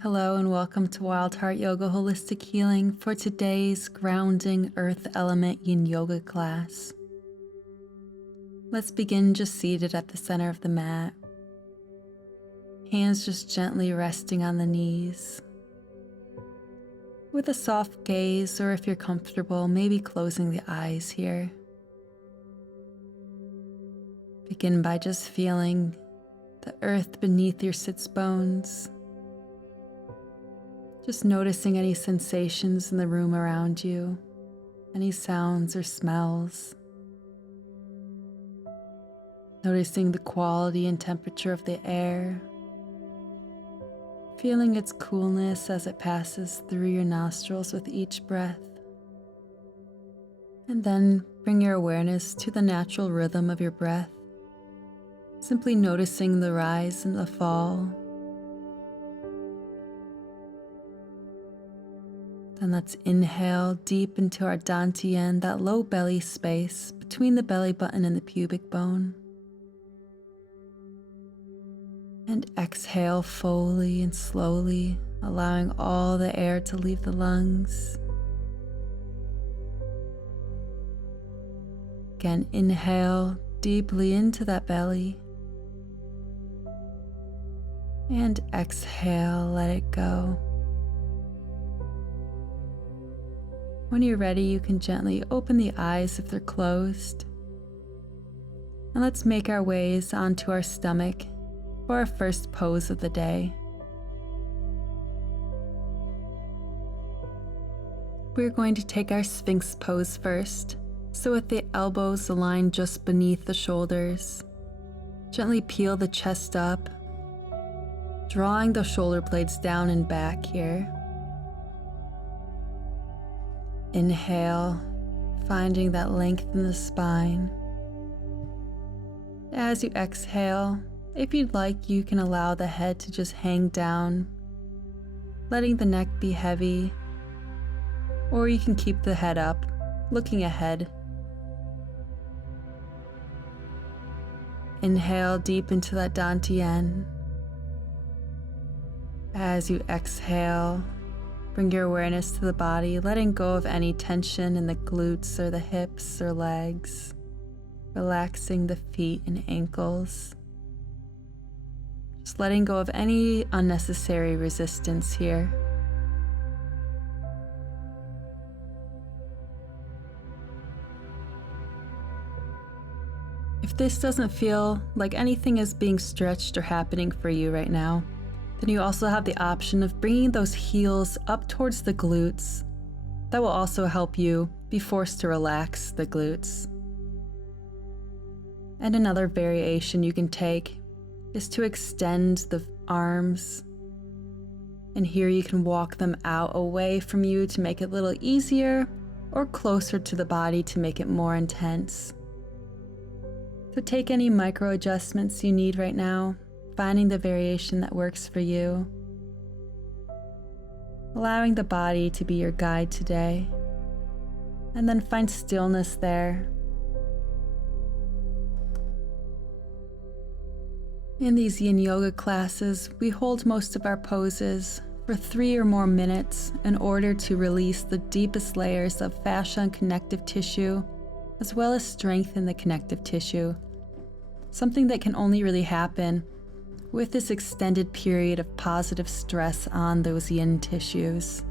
Hello and welcome to Wild Heart Yoga Holistic Healing for today's grounding earth element yin yoga class. Let's begin just seated at the center of the mat. Hands just gently resting on the knees. With a soft gaze, or if you're comfortable, maybe closing the eyes here. Begin by just feeling the earth beneath your sits bones. Just noticing any sensations in the room around you, any sounds or smells. Noticing the quality and temperature of the air. Feeling its coolness as it passes through your nostrils with each breath. And then bring your awareness to the natural rhythm of your breath. Simply noticing the rise and the fall. Then let's inhale deep into our dantian, that low belly space between the belly button and the pubic bone. And exhale fully and slowly, allowing all the air to leave the lungs. Again, inhale deeply into that belly. And exhale, let it go. When you're ready, you can gently open the eyes if they're closed. And let's make our ways onto our stomach for our first pose of the day. We're going to take our Sphinx pose first. So with the elbows aligned just beneath the shoulders, gently peel the chest up, drawing the shoulder blades down and back here. Inhale, finding that length in the spine. As you exhale, if you'd like, you can allow the head to just hang down, letting the neck be heavy, or you can keep the head up, looking ahead. Inhale deep into that dantian. As you exhale, bring your awareness to the body, letting go of any tension in the glutes or the hips or legs, relaxing the feet and ankles. Just letting go of any unnecessary resistance here. If this doesn't feel like anything is being stretched or happening for you right now, then you also have the option of bringing those heels up towards the glutes. That will also help you be forced to relax the glutes. And another variation you can take is to extend the arms. And here you can walk them out away from you to make it a little easier, or closer to the body to make it more intense. So take any micro adjustments you need right now, finding the variation that works for you, allowing the body to be your guide today, and then find stillness there. In these yin yoga classes, we hold most of our poses for 3 or more minutes in order to release the deepest layers of fascia and connective tissue, as well as strengthen the connective tissue, something that can only really happen with this extended period of positive stress on those yin tissues.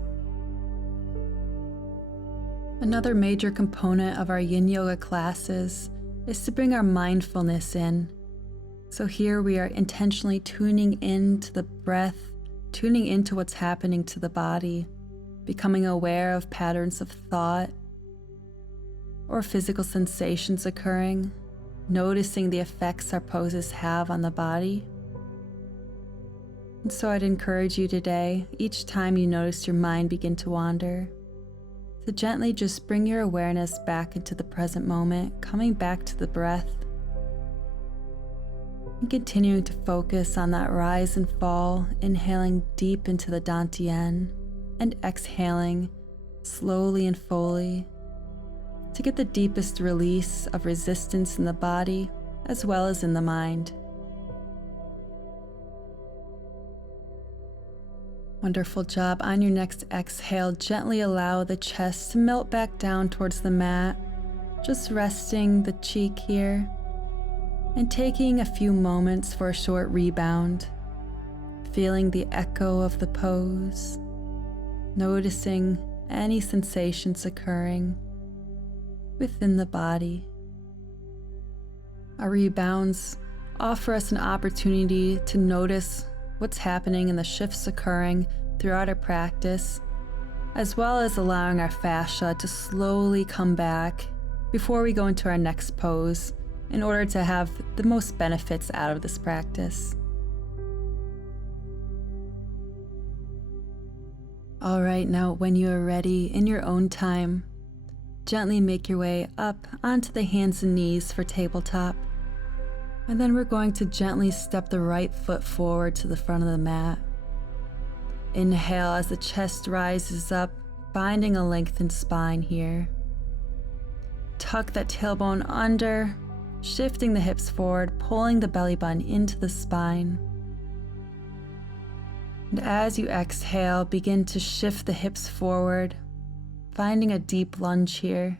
Another major component of our yin yoga classes is to bring our mindfulness in. So here we are intentionally tuning into the breath, tuning into what's happening to the body, becoming aware of patterns of thought or physical sensations occurring, noticing the effects our poses have on the body. And so I'd encourage you today, each time you notice your mind begin to wander, to gently just bring your awareness back into the present moment, coming back to the breath, and continuing to focus on that rise and fall, inhaling deep into the dantian, and exhaling slowly and fully to get the deepest release of resistance in the body as well as in the mind. Wonderful job. On your next exhale, gently allow the chest to melt back down towards the mat, just resting the cheek here and taking a few moments for a short rebound, feeling the echo of the pose, noticing any sensations occurring within the body. Our rebounds offer us an opportunity to notice what's happening and the shifts occurring throughout our practice, as well as allowing our fascia to slowly come back before we go into our next pose in order to have the most benefits out of this practice. All right, now when you are ready, in your own time, gently make your way up onto the hands and knees for tabletop. And then we're going to gently step the right foot forward to the front of the mat. Inhale as the chest rises up, finding a lengthened spine here. Tuck that tailbone under, shifting the hips forward, pulling the belly button into the spine. And as you exhale, begin to shift the hips forward, finding a deep lunge here.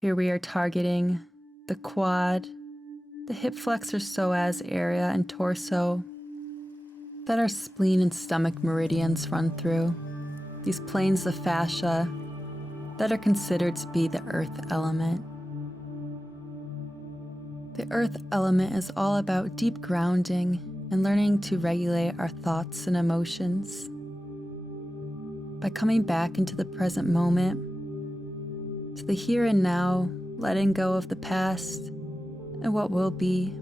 Here we are targeting the quad, the hip flexor psoas area and torso that our spleen and stomach meridians run through, these planes of fascia that are considered to be the earth element. The earth element is all about deep grounding and learning to regulate our thoughts and emotions. By coming back into the present moment, to the here and now, letting go of the past and what will be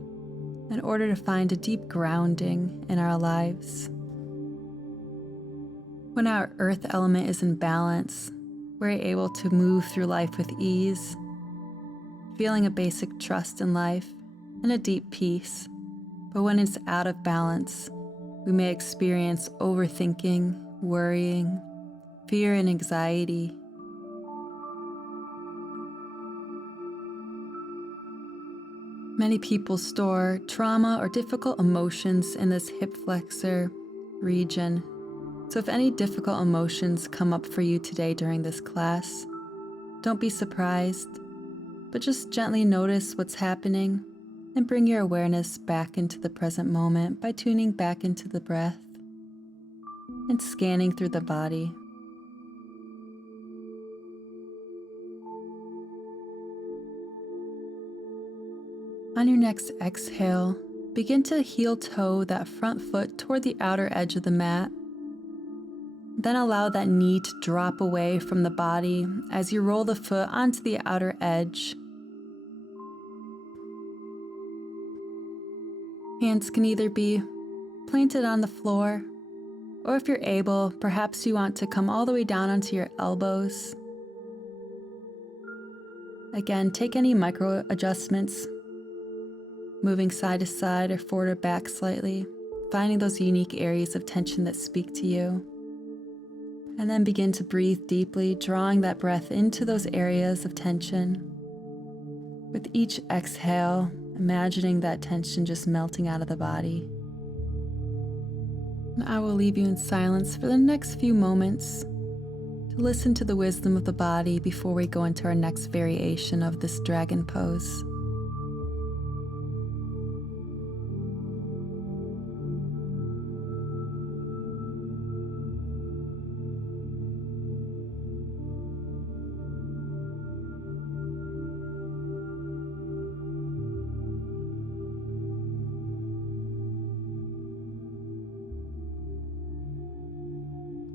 in order to find a deep grounding in our lives. When our earth element is in balance, we're able to move through life with ease, feeling a basic trust in life and a deep peace. But when it's out of balance, we may experience overthinking, worrying, fear and anxiety. Many people store trauma or difficult emotions in this hip flexor region. So if any difficult emotions come up for you today during this class, don't be surprised, but just gently notice what's happening and bring your awareness back into the present moment by tuning back into the breath and scanning through the body. On your next exhale, begin to heel toe that front foot toward the outer edge of the mat. Then allow that knee to drop away from the body as you roll the foot onto the outer edge. Hands can either be planted on the floor, or if you're able, perhaps you want to come all the way down onto your elbows. Again, take any micro adjustments, moving side to side or forward or back slightly, finding those unique areas of tension that speak to you. And then begin to breathe deeply, drawing that breath into those areas of tension. With each exhale, imagining that tension just melting out of the body. And I will leave you in silence for the next few moments to listen to the wisdom of the body before we go into our next variation of this dragon pose.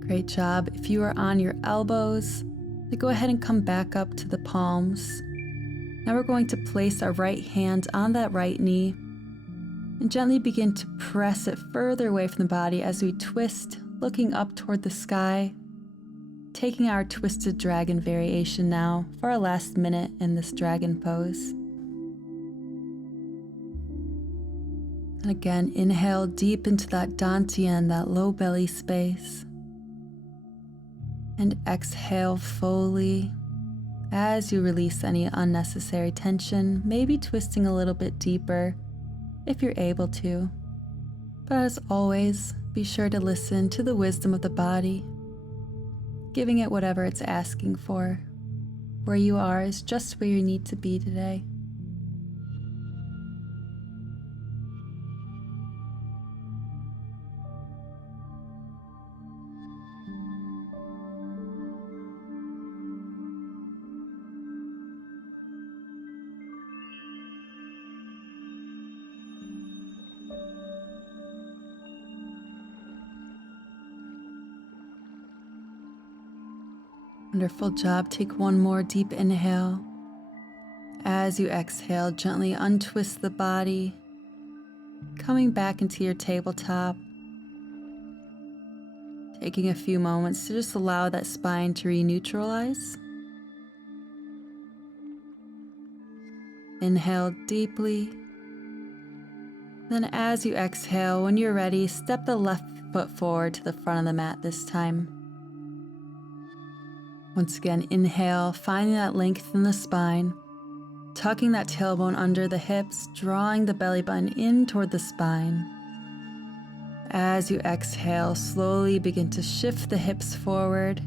Great job. If you are on your elbows, then go ahead and come back up to the palms. Now we're going to place our right hand on that right knee and gently begin to press it further away from the body as we twist, looking up toward the sky, taking our twisted dragon variation now for our last minute in this dragon pose. And again, inhale deep into that dantian, that low belly space. And exhale fully as you release any unnecessary tension, maybe twisting a little bit deeper if you're able to. But as always, be sure to listen to the wisdom of the body, giving it whatever it's asking for. Where you are is just where you need to be today. Wonderful job. Take one more deep inhale. As you exhale, gently untwist the body, coming back into your tabletop. Taking a few moments to just allow that spine to re-neutralize. Inhale deeply. Then as you exhale, when you're ready, step the left foot forward to the front of the mat this time. Once again, inhale, finding that length in the spine, tucking that tailbone under the hips, drawing the belly button in toward the spine. As you exhale, slowly begin to shift the hips forward,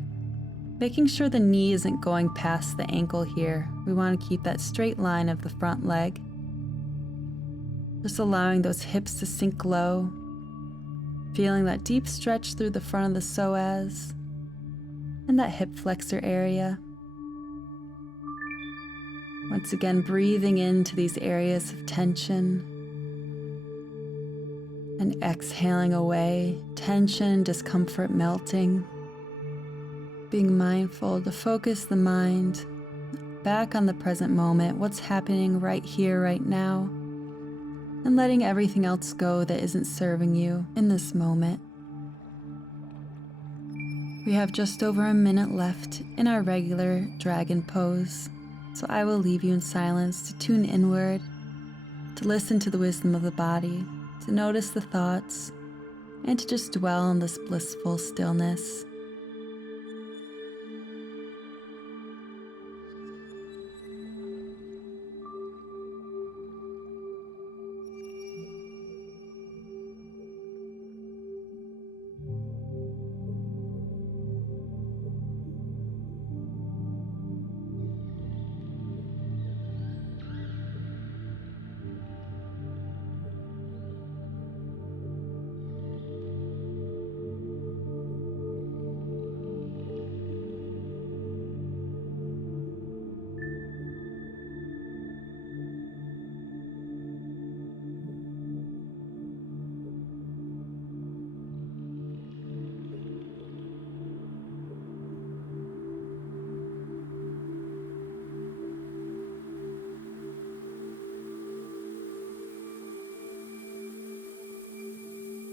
making sure the knee isn't going past the ankle here. We want to keep that straight line of the front leg. Just allowing those hips to sink low, feeling that deep stretch through the front of the psoas and that hip flexor area. Once again, breathing into these areas of tension and exhaling away, tension, discomfort melting. Being mindful to focus the mind back on the present moment, what's happening right here, right now, and letting everything else go that isn't serving you in this moment. We have just over a minute left in our regular dragon pose, so I will leave you in silence to tune inward, to listen to the wisdom of the body, to notice the thoughts, and to just dwell in this blissful stillness.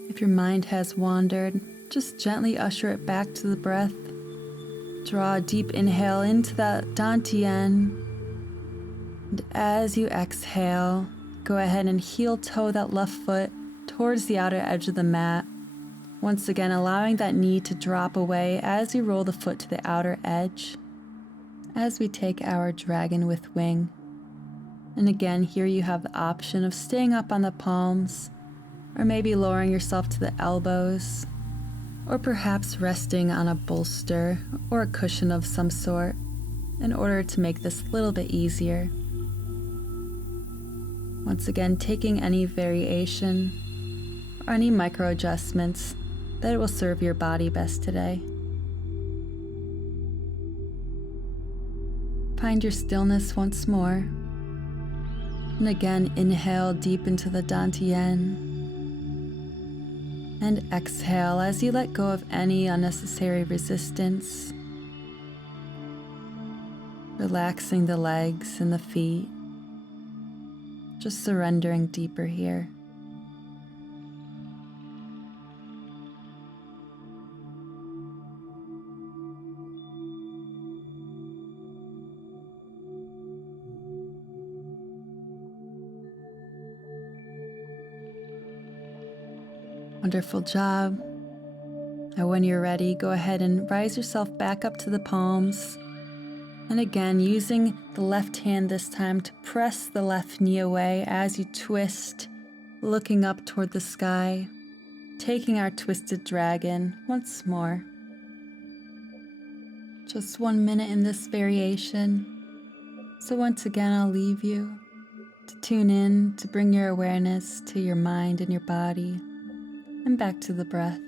If your mind has wandered, just gently usher it back to the breath. Draw a deep inhale into that dantian. And as you exhale, go ahead and heel toe that left foot towards the outer edge of the mat. Once again, allowing that knee to drop away as you roll the foot to the outer edge. As we take our dragon with wing. And again, here you have the option of staying up on the palms, or maybe lowering yourself to the elbows, or perhaps resting on a bolster or a cushion of some sort in order to make this a little bit easier. Once again, taking any variation or any micro adjustments that will serve your body best today. Find your stillness once more. And again, inhale deep into the dantian. And exhale as you let go of any unnecessary resistance. Relaxing the legs and the feet. Just surrendering deeper here. Wonderful job. Now when you're ready, go ahead and rise yourself back up to the palms. And again, using the left hand this time to press the left knee away as you twist, looking up toward the sky. taking our twisted dragon once more. Just 1 minute in this variation. So once again, I'll leave you to tune in, to bring your awareness to your mind and your body, and back to the breath.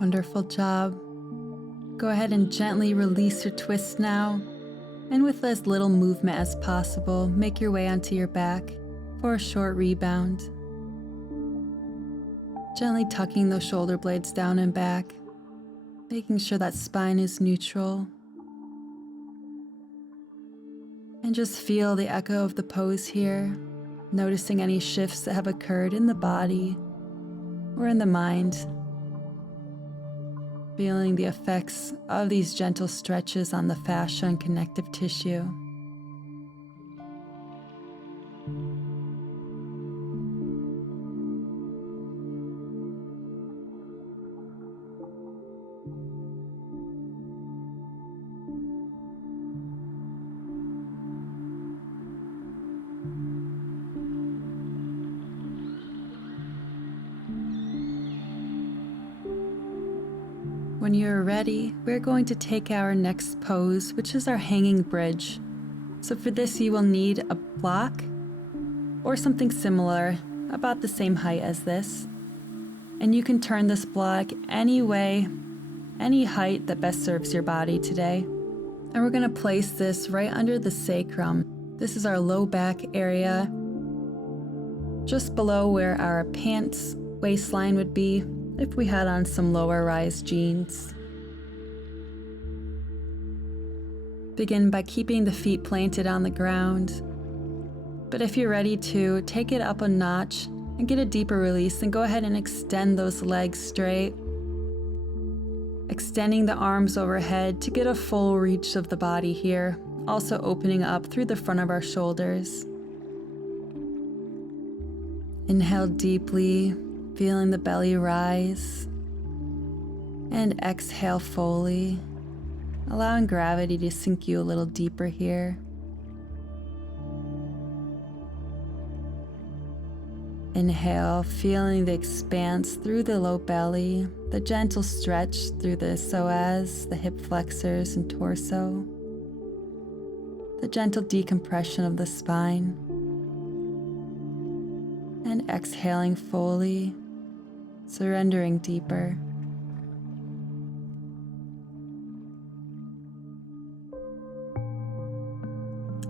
Wonderful job. Go ahead and gently release your twist now, and with as little movement as possible, make your way onto your back for a short rebound. Gently tucking those shoulder blades down and back, making sure that spine is neutral. And just feel the echo of the pose here, noticing any shifts that have occurred in the body or in the mind. Feeling the effects of these gentle stretches on the fascia and connective tissue. When you're ready, we're going to take our next pose, which is our hanging bridge. So for this, you will need a block or something similar, about the same height as this. And you can turn this block any way, any height that best serves your body today. And we're going to place this right under the sacrum. This is our low back area, just below where our pants waistline would be if we had on some lower rise jeans. Begin by keeping the feet planted on the ground. But if you're ready to take it up a notch and get a deeper release, then go ahead and extend those legs straight. Extending the arms overhead to get a full reach of the body here, also opening up through the front of our shoulders. Inhale deeply, feeling the belly rise, and exhale fully, allowing gravity to sink you a little deeper here. Inhale, feeling the expanse through the low belly, the gentle stretch through the psoas, the hip flexors and torso, the gentle decompression of the spine, and exhaling fully, surrendering deeper.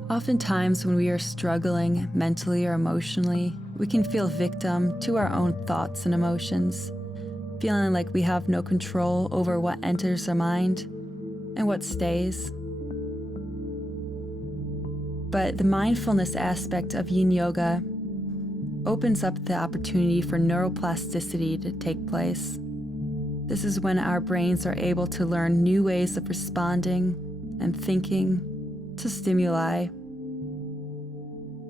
Oftentimes when we are struggling mentally or emotionally, we can feel victim to our own thoughts and emotions, feeling like we have no control over what enters our mind and what stays. But the mindfulness aspect of Yin Yoga opens up the opportunity for neuroplasticity to take place. This is when our brains are able to learn new ways of responding and thinking to stimuli.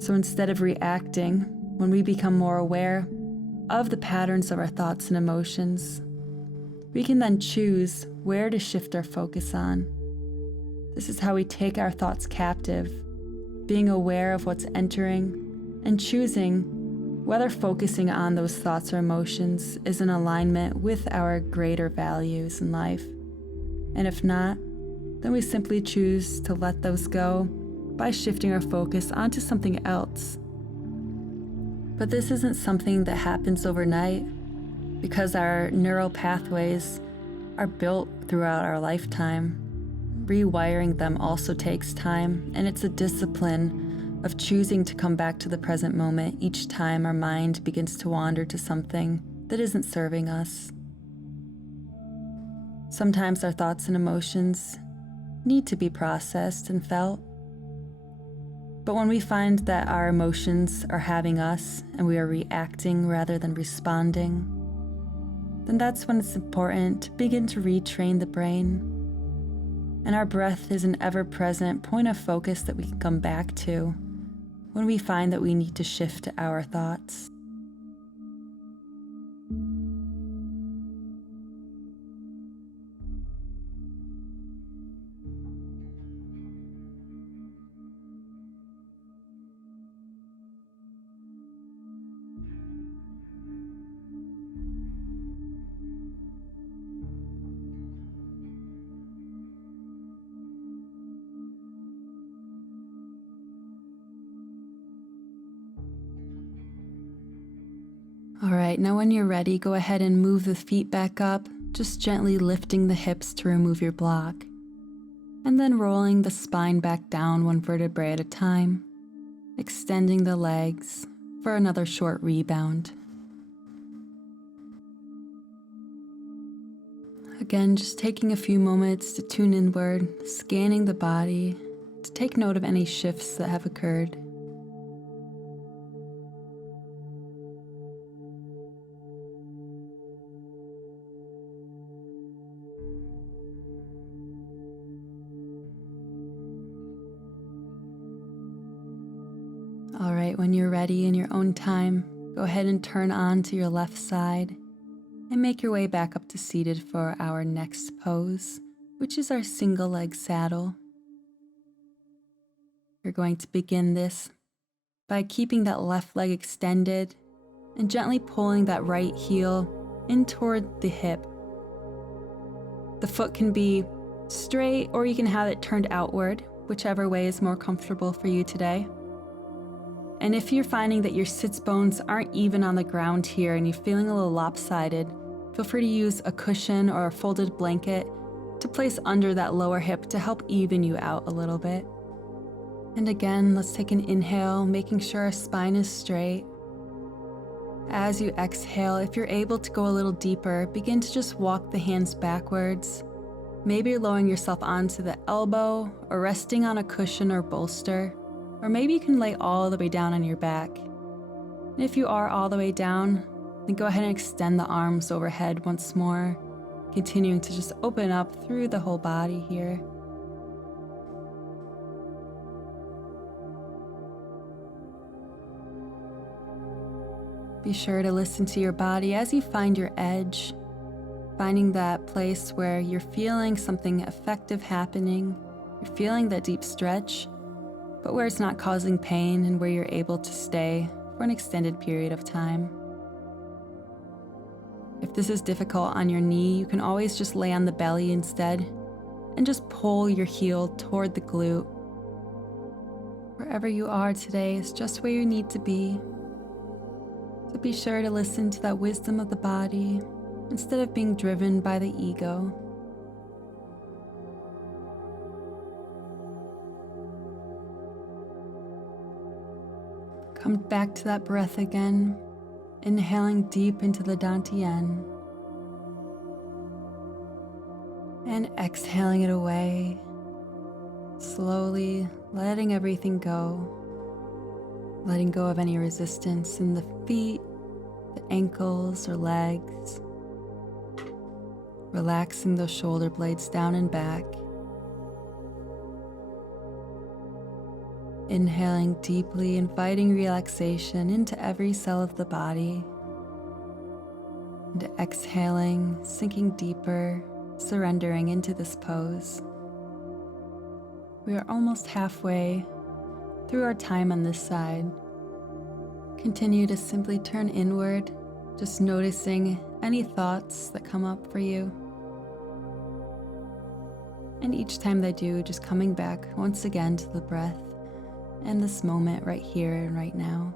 So instead of reacting, when we become more aware of the patterns of our thoughts and emotions, we can then choose where to shift our focus on. This is how we take our thoughts captive, being aware of what's entering and choosing whether focusing on those thoughts or emotions is in alignment with our greater values in life. And if not, then we simply choose to let those go by shifting our focus onto something else. But this isn't something that happens overnight, because our neural pathways are built throughout our lifetime. Rewiring them also takes time, and it's a discipline of choosing to come back to the present moment each time our mind begins to wander to something that isn't serving us. Sometimes our thoughts and emotions need to be processed and felt. But when we find that our emotions are having us and we are reacting rather than responding, then that's when it's important to begin to retrain the brain. And our breath is an ever-present point of focus that we can come back to when we find that we need to shift our thoughts. All right, now when you're ready, go ahead and move the feet back up, just gently lifting the hips to remove your block, and then rolling the spine back down one vertebrae at a time, extending the legs for another short rebound. Again, just taking a few moments to tune inward, scanning the body, to take note of any shifts that have occurred. All right, when you're ready in your own time, go ahead and turn on to your left side and make your way back up to seated for our next pose, which is our single leg saddle. You're going to begin this by keeping that left leg extended and gently pulling that right heel in toward the hip. The foot can be straight or you can have it turned outward, whichever way is more comfortable for you today. And if you're finding that your sits bones aren't even on the ground here and you're feeling a little lopsided, feel free to use a cushion or a folded blanket to place under that lower hip to help even you out a little bit. And again, let's take an inhale, making sure our spine is straight. As you exhale, if you're able to go a little deeper, begin to just walk the hands backwards. Maybe you're lowering yourself onto the elbow or resting on a cushion or bolster. Or maybe you can lay all the way down on your back. And if you are all the way down, then go ahead and extend the arms overhead once more, continuing to just open up through the whole body here. Be sure to listen to your body as you find your edge, finding that place where you're feeling something effective happening, you're feeling that deep stretch, but where it's not causing pain and where you're able to stay for an extended period of time. If this is difficult on your knee, you can always just lay on the belly instead and just pull your heel toward the glute. Wherever you are today is just where you need to be. So be sure to listen to that wisdom of the body instead of being driven by the ego. Come back to that breath again, inhaling deep into the dantian and exhaling it away, slowly letting everything go, letting go of any resistance in the feet, the ankles or legs, relaxing those shoulder blades down and back. Inhaling deeply, inviting relaxation into every cell of the body. And exhaling, sinking deeper, surrendering into this pose. We are almost halfway through our time on this side. Continue to simply turn inward, just noticing any thoughts that come up for you. And each time they do, just coming back once again to the breath and this moment right here and right now.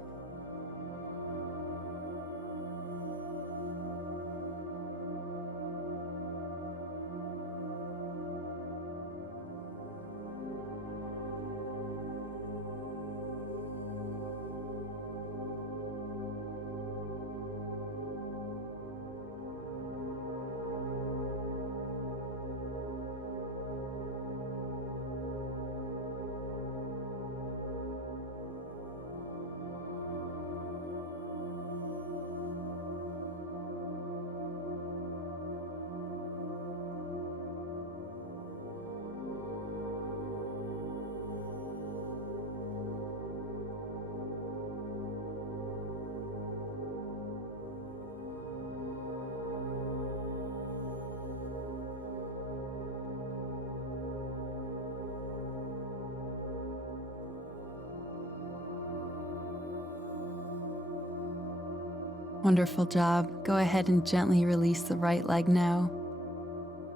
Wonderful job. Go ahead and gently release the right leg now.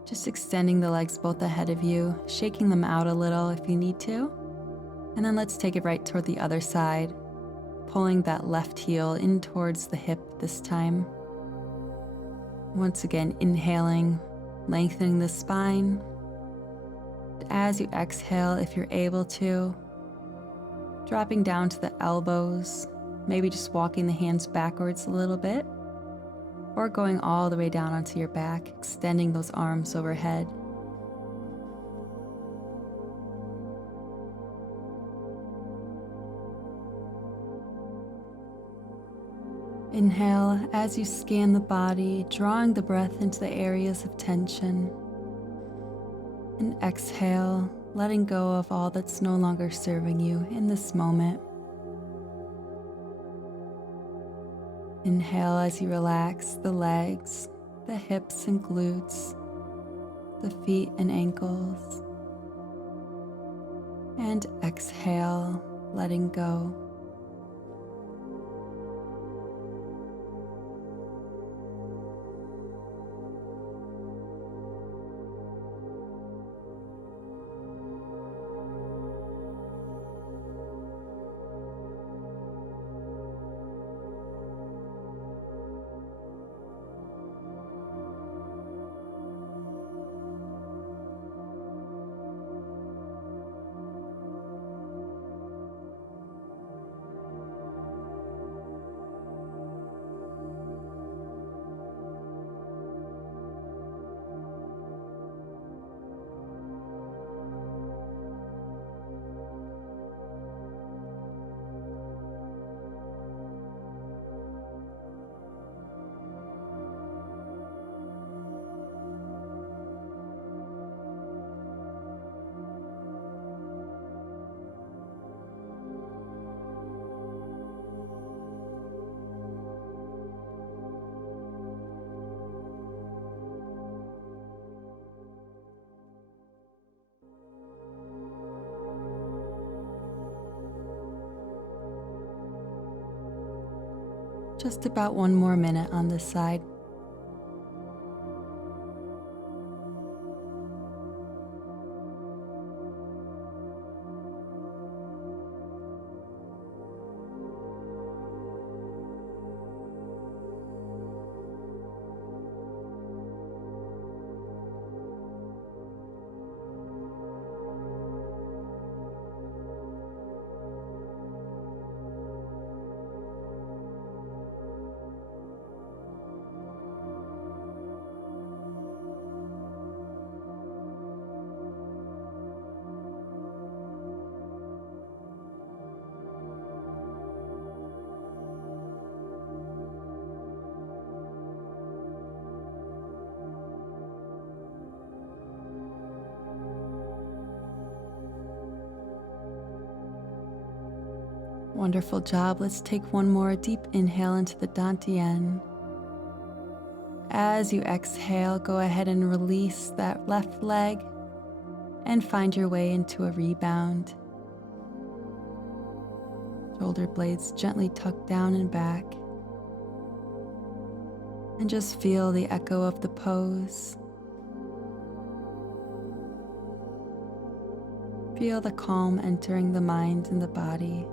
Just extending the legs both ahead of you, shaking them out a little if you need to. And then let's take it right toward the other side, pulling that left heel in towards the hip this time. Once again, inhaling, lengthening the spine. As you exhale, if you're able to, dropping down to the elbows, maybe just walking the hands backwards a little bit, or going all the way down onto your back, extending those arms overhead. Inhale as you scan the body, drawing the breath into the areas of tension. And exhale, letting go of all that's no longer serving you in this moment. Inhale as you relax the legs, the hips and glutes, the feet and ankles. And exhale, letting go. Just about one more minute on this side. Wonderful job. Let's take one more deep inhale into the Dantian. As you exhale, go ahead and release that left leg and find your way into a rebound. Shoulder blades gently tucked down and back. And just feel the echo of the pose. Feel the calm entering the mind and the body.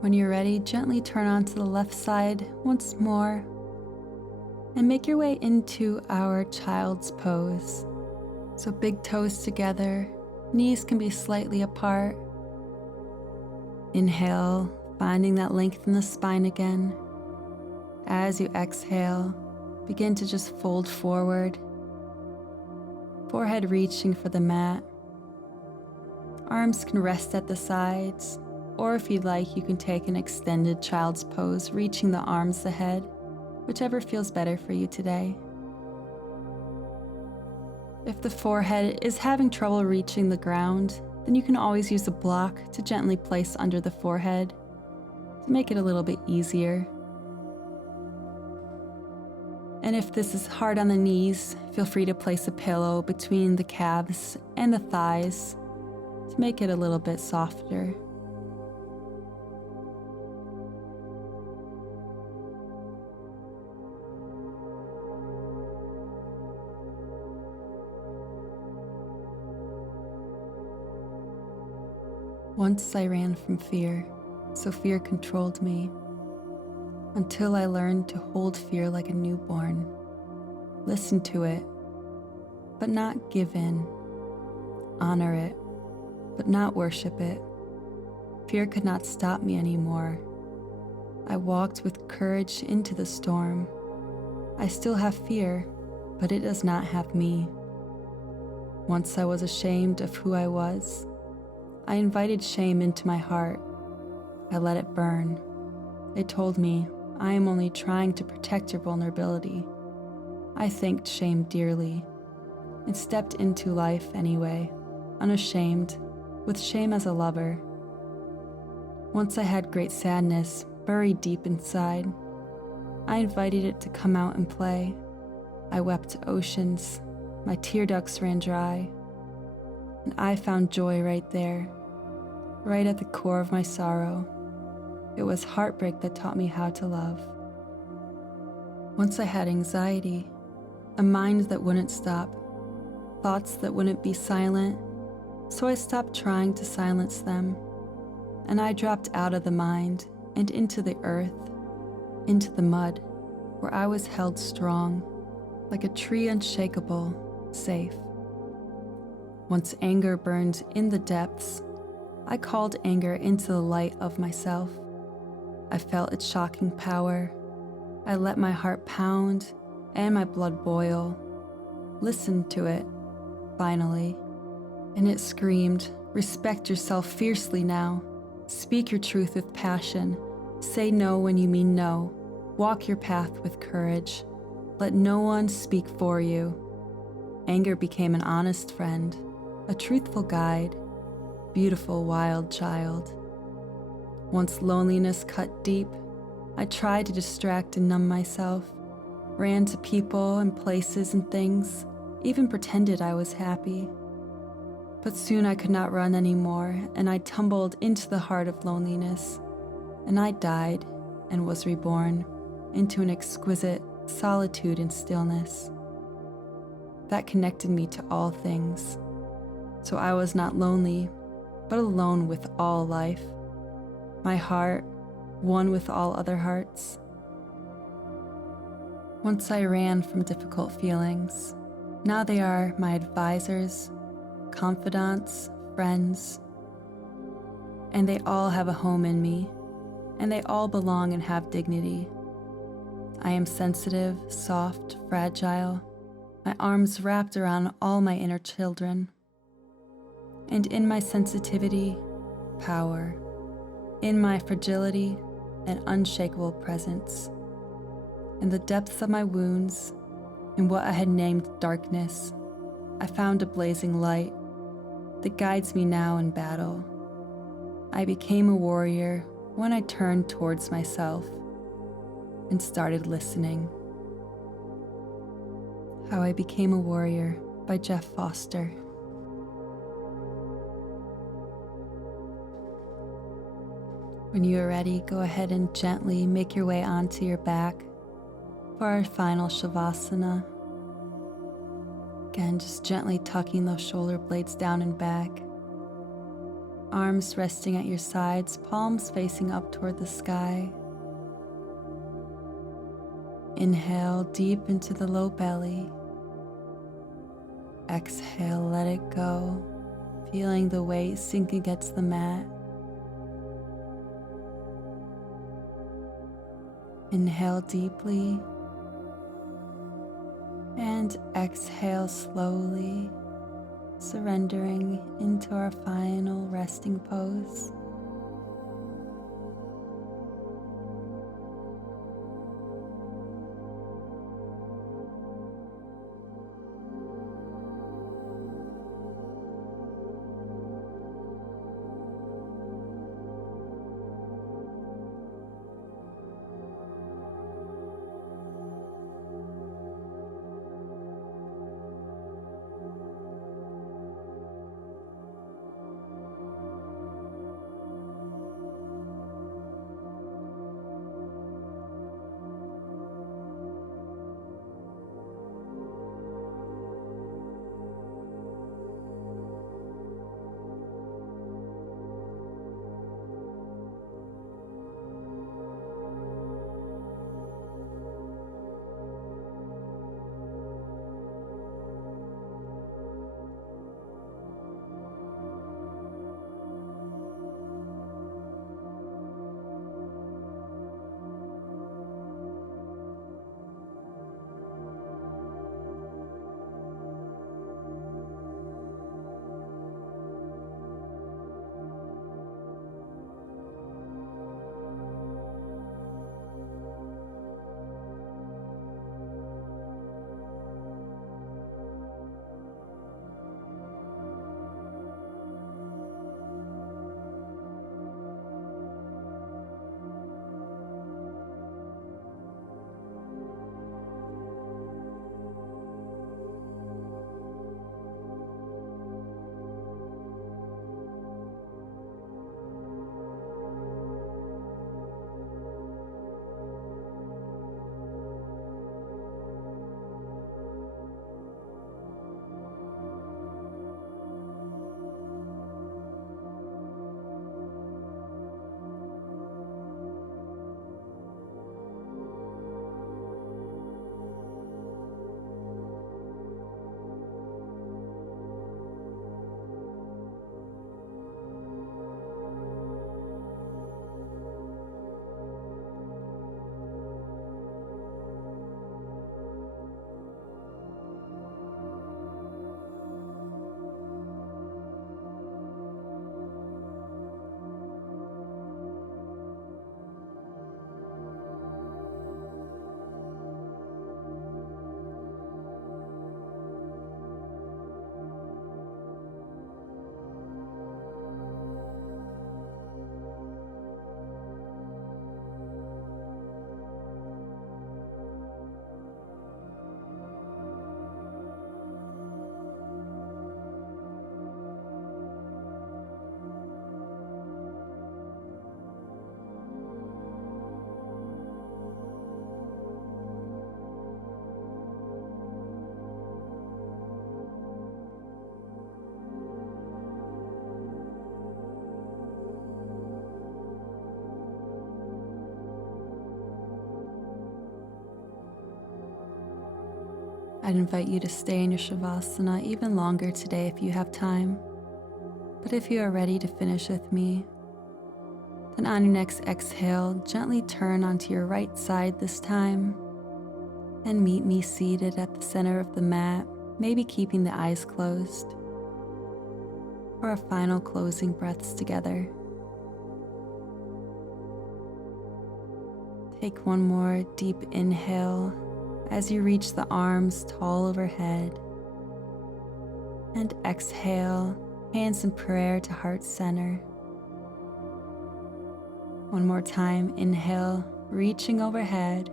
When you're ready, gently turn onto the left side once more and make your way into our child's pose. So big toes together, knees can be slightly apart. Inhale, finding that length in the spine again. As you exhale, begin to just fold forward, forehead reaching for the mat. Arms can rest at the sides, or if you'd like, you can take an extended child's pose, reaching the arms ahead, whichever feels better for you today. If the forehead is having trouble reaching the ground, then you can always use a block to gently place under the forehead to make it a little bit easier. And if this is hard on the knees, feel free to place a pillow between the calves and the thighs to make it a little bit softer. Once I ran from fear, so fear controlled me, until I learned to hold fear like a newborn, listen to it, but not give in, honor it, but not worship it. Fear could not stop me anymore. I walked with courage into the storm. I still have fear, but it does not have me. Once I was ashamed of who I was. I invited shame into my heart. I let it burn. It told me, I am only trying to protect your vulnerability. I thanked shame dearly and stepped into life anyway, unashamed, with shame as a lover. Once I had great sadness buried deep inside. I invited it to come out and play. I wept oceans, my tear ducts ran dry, and I found joy right there, right at the core of my sorrow. It was heartbreak that taught me how to love. Once I had anxiety, a mind that wouldn't stop, thoughts that wouldn't be silent, so I stopped trying to silence them, and I dropped out of the mind and into the earth, into the mud, where I was held strong, like a tree unshakable, safe. Once anger burned in the depths, I called anger into the light of myself. I felt its shocking power. I let my heart pound and my blood boil. Listened to it, finally, and it screamed, "Respect yourself fiercely now. Speak your truth with passion. Say no when you mean no. Walk your path with courage. Let no one speak for you." Anger became an honest friend, a truthful guide, beautiful wild child. Once loneliness cut deep, I tried to distract and numb myself, ran to people and places and things, even pretended I was happy. But soon I could not run anymore, and I tumbled into the heart of loneliness, and I died and was reborn into an exquisite solitude and stillness. That connected me to all things, so I was not lonely, but alone with all life. My heart, one with all other hearts. Once I ran from difficult feelings. Now they are my advisors, confidants, friends, and they all have a home in me, and they all belong and have dignity. I am sensitive, soft, fragile, my arms wrapped around all my inner children. And in my sensitivity, power. In my fragility, an unshakable presence. In the depths of my wounds, in what I had named darkness, I found a blazing light that guides me now in battle. I became a warrior when I turned towards myself and started listening. How I Became a Warrior by Jeff Foster. When you are ready, go ahead and gently make your way onto your back for our final Savasana. Again, just gently tucking those shoulder blades down and back. Arms resting at your sides, palms facing up toward the sky. Inhale deep into the low belly. Exhale, let it go, feeling the weight sink against the mat. Inhale deeply and exhale slowly, surrendering into our final resting pose. I'd invite you to stay in your Savasana even longer today if you have time. But if you are ready to finish with me, then on your next exhale, gently turn onto your right side this time and meet me seated at the center of the mat, maybe keeping the eyes closed, for our final closing breaths together. Take one more deep inhale as you reach the arms tall overhead, and exhale, hands in prayer to heart center. One more time, inhale, reaching overhead,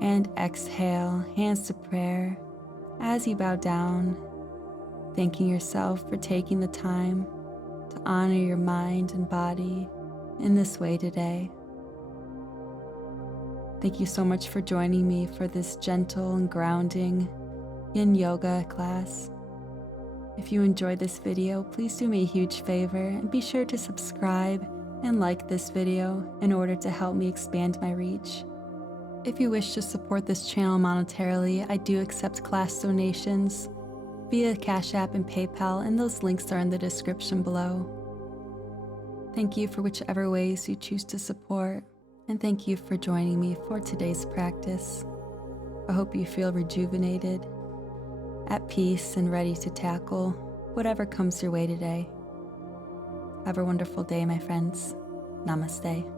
and exhale, hands to prayer as you bow down, thanking yourself for taking the time to honor your mind and body in this way today. Thank you so much for joining me for this gentle and grounding Yin Yoga class. If you enjoyed this video, please do me a huge favor and be sure to subscribe and like this video in order to help me expand my reach. If you wish to support this channel monetarily, I do accept class donations via Cash App and PayPal, and those links are in the description below. Thank you for whichever ways you choose to support, and thank you for joining me for today's practice. I hope you feel rejuvenated, at peace, and ready to tackle whatever comes your way today. Have a wonderful day, my friends. Namaste.